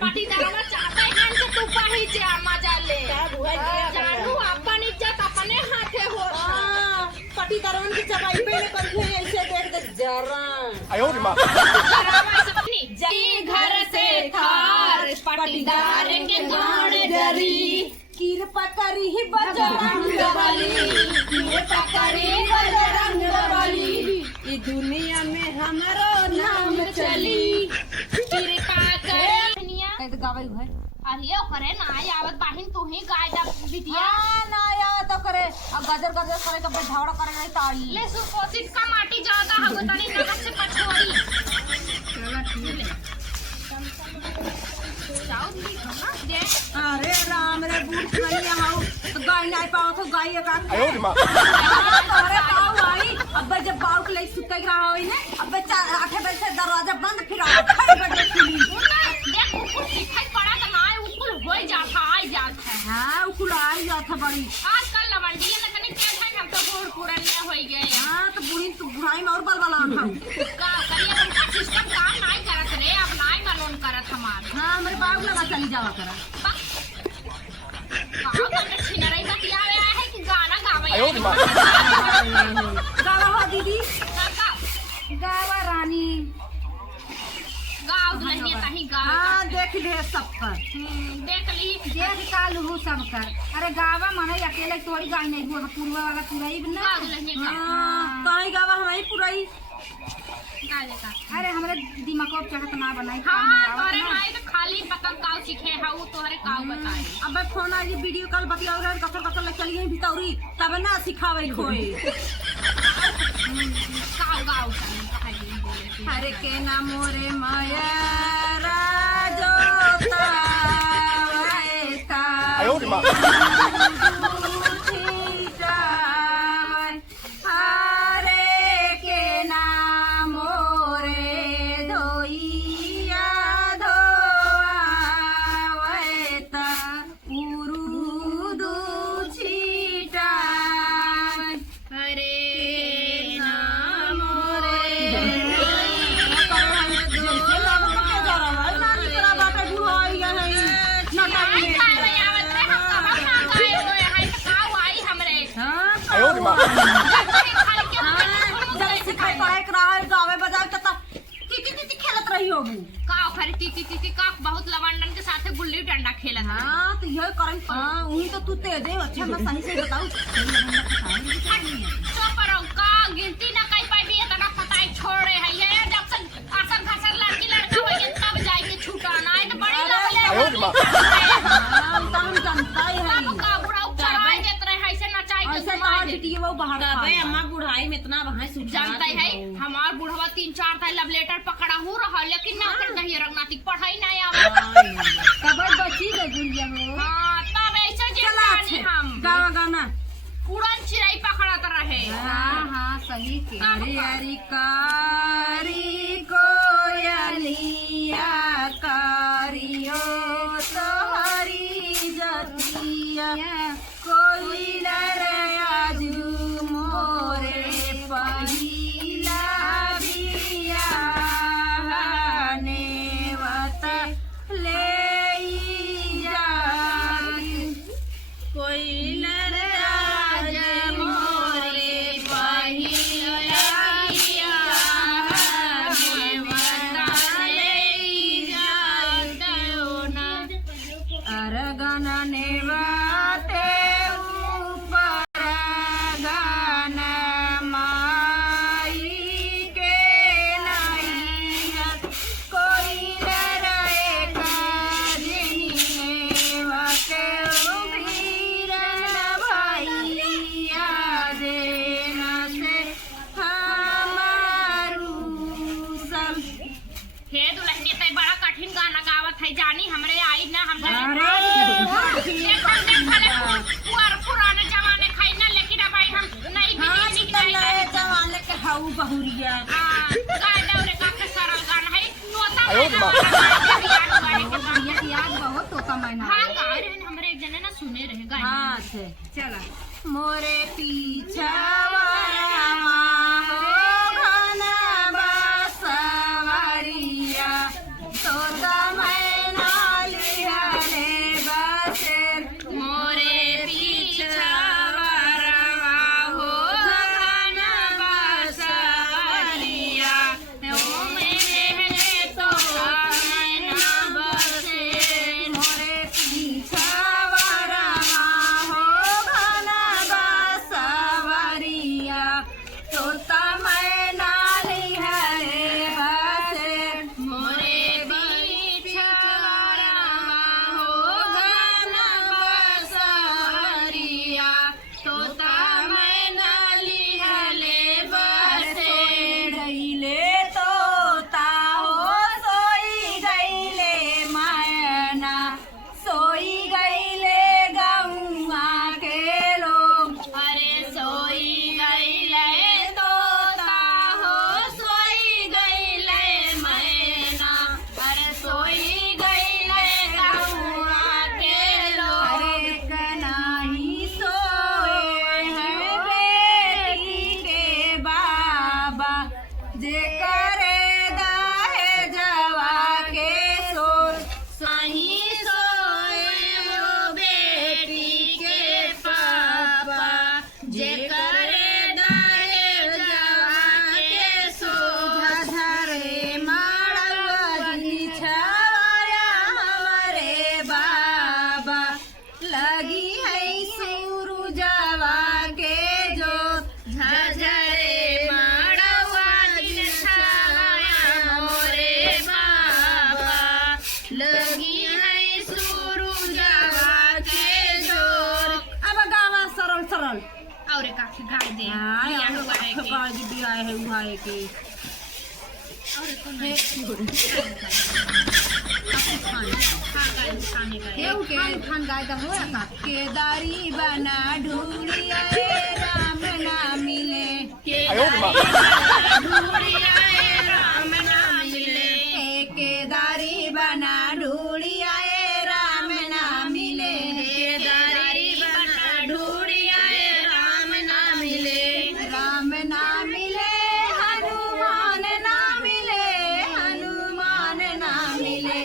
पाटीदाराला चाहता है कि तू पाही जे मजा ले जानू अपन इज्जत अपने हाथे हो पाटीदारन की चबाई पे कंधे ऐसे देख दे जरा जी घर से थार पाटीदार के गाड़ डरी कृपा करी ही बजरंग बली कृपा करी बजरंग बली ई दुनिया में हमारो नाम चली कृपा कर तो गावे है अरे करे ना आवत बाहिन तू ही गाय दा बिटिया ना या तो करे अब गजर गजर करे कब धावड़ा करे नहीं ताई ले सुपोषित का माटी ज्यादा हगो तनी नगद से पछोड़ी चला ठीक है जाओ दी खाना दे अरे राम रे बूढ़ बनिया हाउ तो गाय नहीं पाओ तो गाय का अरे पाओ आई अब जब पाओ के लिए सुतई रहा होई ने अब 8 बजे से दरवाजा बंद फिर 8 बजे खुली देख ऊपर दिखाई पड़ा तो ना ऊपर होई जाता आ जाता है हां उकुल आ जाता बड़ी आजकल लवंडिया ने कने क्या है हम तो बूढ़ पुराने होई गए हां तो बूढ़ी तो बुढ़ाई में और बलबला हम का करिए तुमका सिस्टम काम नहीं करत रे अब नहीं मालूम करत हमार हां हमरे बाबू लगा चली जावा करा कहां तक छिनरई बतियावे आया है कि गाना गावे गावा हो दीदी काका गावा रानी गाँव दुल्हनिया कहीं गाँव हां देख ले सब पर देख ली देख काल हो सब कर अरे गावा मने अकेले तोड़ी गाय नहीं हुआ पूर्वा वाला पुराई ना गाँव दुल्हनिया का हां ताई गावा हमारी पुराई काले का अरे हमरे दिमाग को चढ़त ना बनाई हाँ तोरे माई तो खाली पतंग काव सीखे हाउ तोरे काव बताई अब फोन आई वीडियो कॉल बतियाओ रे कसल कसल ले चली भितौरी तब ना सिखावे खोई काव गाव बोले हरे के नाम मोरे माया राजोता हरे के नाम मोरे धोइया धोआवता उरुदु छिटा हरे नाम रे बहुत लवंडन के साथ गुल्ली डंडा खेला था हाँ तो यही करें हाँ वही तो तू तेज है अच्छा मैं सही से बताऊं चुप रहो का गिनती ना कहीं पाई भी इतना पता है छोड़े है ये जब से आसन खासन लड़की लड़का हो गया तब जाके छूटाना है तो बड़ी लवले हाँ तो हम जानता ही है बाबू का बुढ़ा चढ़ाई देत रहे ऐसे नचाई के ऐसे बाहर बिटिए वो बाहर तबे अम्मा बुढ़ाई में इतना वहां से जानता है हमार बुढ़वा 3-4 था लव लेटर पकड़ा हूँ रहा लेकिन ना कर दही रंगनाती पढ़ाई नहीं आवे तब बची गई गुड़िया हो हां तब ऐसे जे हम गावा गाना उड़न चिड़ै पकड़त रहे हाँ हाँ सही के अरे अरे कारी कोयलिया कारियो तो हरी जतिया कोई आजू मोरे पहिला बिया नेवता ले जा कोई जानी हमरे आई ना हम पुराने जमाने खाई ना लेकिन अब आई हम नहीं जमाने के हाउ बहुरिया गाय दौरे का सरल गाना है नोता याद बहुत होता मैंने हां गाय रहे हमरे एक जने ना सुने रहे गाय हां चला मोरे पीछा घना बसवरिया तो मैना जे करे दाहे जवा के सोर सही सोए वो बेटी के पापा जे करे दाहे जवा के सोर धरे माड़वा जी छाया हमारे बाबा लगी है सूरजवा के जो झझरे माड़वा दिन छाया मोरे बाबा लगी है सूरजवा के जोर। अब गावा सरल सरल और का गाय दे या हुआ है के काज दिया है उहाए के और खाने का हे के खान गाय का हो का केदारी बना ढूंढिया राम ना मिले ढूंढिया राम ना मिले केदारी बना ढूंढिया राम ना मिले केदारी बना ढूंढिया राम ना मिले राम ना मिले हनुमान ना मिले हनुमान ना मिले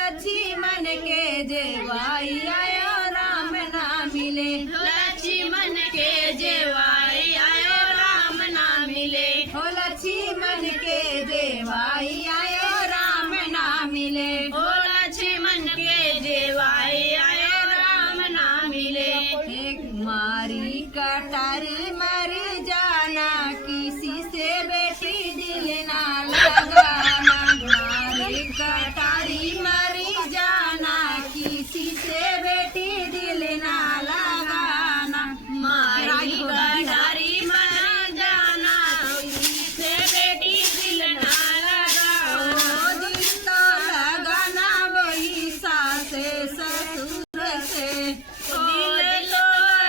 लक्ष्मण के जेवाई आयो राम ना मिले लक्ष्मण के जेवाई आयो राम ना मिले हो लक्ष्मण के जेवाई आयो राम ना मिले ओ लक्ष्मण के जेवाई आयो राम ना मिले एक मारी कटारी मर जाना किसी से बेटी दिल ना लगाना मारी कटारी मर जाना किसी से बेटी दिल ना लगाना मारी गडारी मर जाना से बेटी दिल ना लगाओ दिल तो लगाना वही सासे ससुर से दिल तो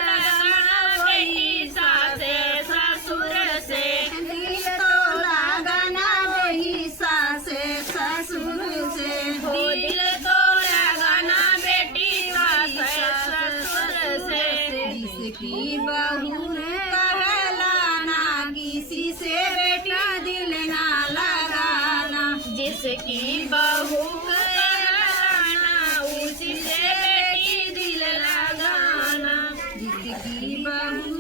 लगाना वही सासे ससुर से दिल तो लगाना वही सासे ससुर से हो दिल तो लगाना बेटी सासे ससुर से जिसकी बहू कहलाना किसी से बेटा दिल ना लगाना जिसकी बहू कहलाना उसी से बेटी दिल लगाना जिसकी बहू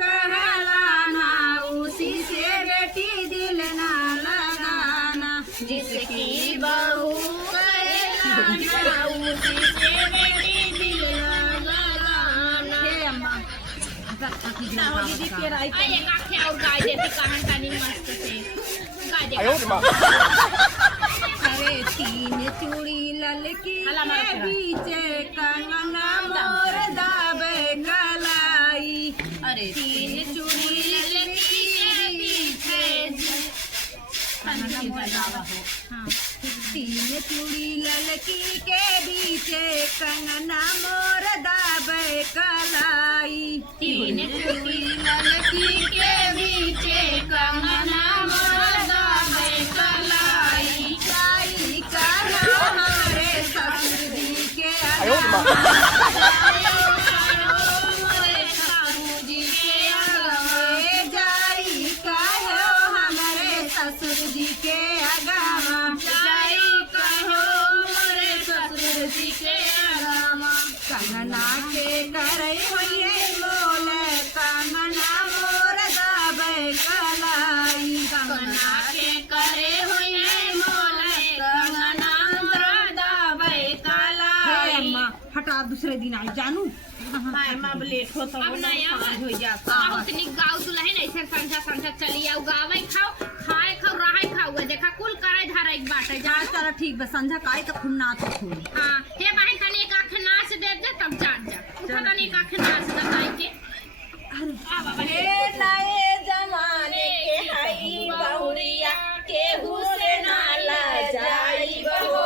कहलाना उसी से बेटी दिल ना लगाना जिसकी बहू कहलाना उसी से बेटी दिल लगाना। हे अम्मा दीदी के राई अरे काखे और गाय देती कहां तनी मस्त से गाय दे अरे तीन चूड़ी ललकी हला मारा के तेरा। बीच कंगना मोर दाबे कलाई अरे तीन चूड़ी ललकी के पीछे तनी बजावा हो हां तीन चूड़ी ललकी के बीच कंगना मोर दाबे कलाई तीन चूड़ी ललकी के पीछे कंगना मोर दाबे कलाई जाई कहो हमारे ससुर जी के जाई कहो हमारे ससुर जी के अगावा कंगना के करे होइए मोल कंगना मोर दाबे कलाई कंगना हे अम्मा हटा दूसरे दिन आई जानू हाय मां लेट हो तो अब ना यार हो जा बहुत निक गाँव दुल्हन ऐसे संझा संझा चली आओ गावे खाओ खाए खाओ रहाय खाओ देखा कुल कराय धारा एक बाटे जा जा चल ठीक बस संझा काई तो खुन्ना तो खोल हां हे बहन तनी एक आंख नाच दे दे तब जान जा तनी एक आंख नाच दे ताई के आ बाबा हे नए जमाने के हई बहुरिया केहू से ना ला जाई बहो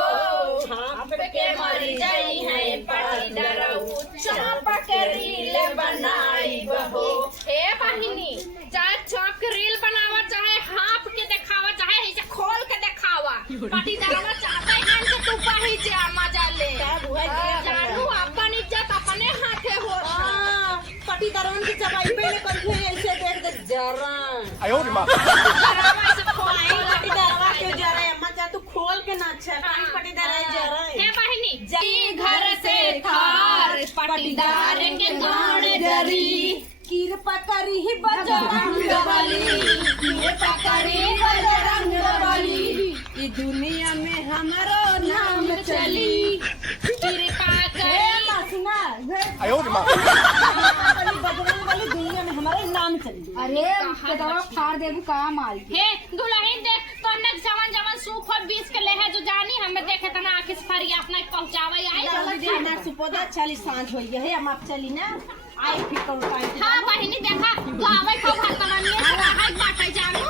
छाप के मर जाई है पटी डरऊ छाप के रील बनाई बहो हे बहिनी चाहे चौक रील बनावा चाहे हाफ के दिखावा चाहे ऐसे खोल के दिखावा पाटी दरवा चाहते हैं कि तू पाही जा मजा ले जानू अपन इज्जत अपने हाथे हो पटी दरवन की चबाई पे ने कर ऐसे देख दे जरा 哎呦我的妈！ ऐसे खोल पाटीदार के गाड़ जरी कृपा करी ही बजरंग बली, कृपा करी बजरंग बली, ई दुनिया में हमारो नाम चली कृपा करी सुना बजरंग बली दुनिया में हमारे नाम चली। अरे दवा फाड़ देबू कहाँ मारी हे दुल्हन देख तोने जवन जवन सूप और 20 के ले है जो जानी हमें देखे तना आखिस फरिया अपना पहुंचावे आई दीदी ना सुपोदा चली सांझ होई है हम आप चली ना आई फिर कौन टाइम हां बहिनी देखा गावे को भात बनानी है हाय बाटे जानू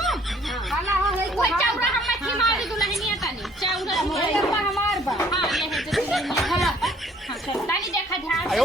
खाना हो है कोई चौरा हम मच्छी मारी दुल्हनिया तनी चौरा हमार बा हां ये है जो दुल्हनिया हां तानी देखा ध्यान से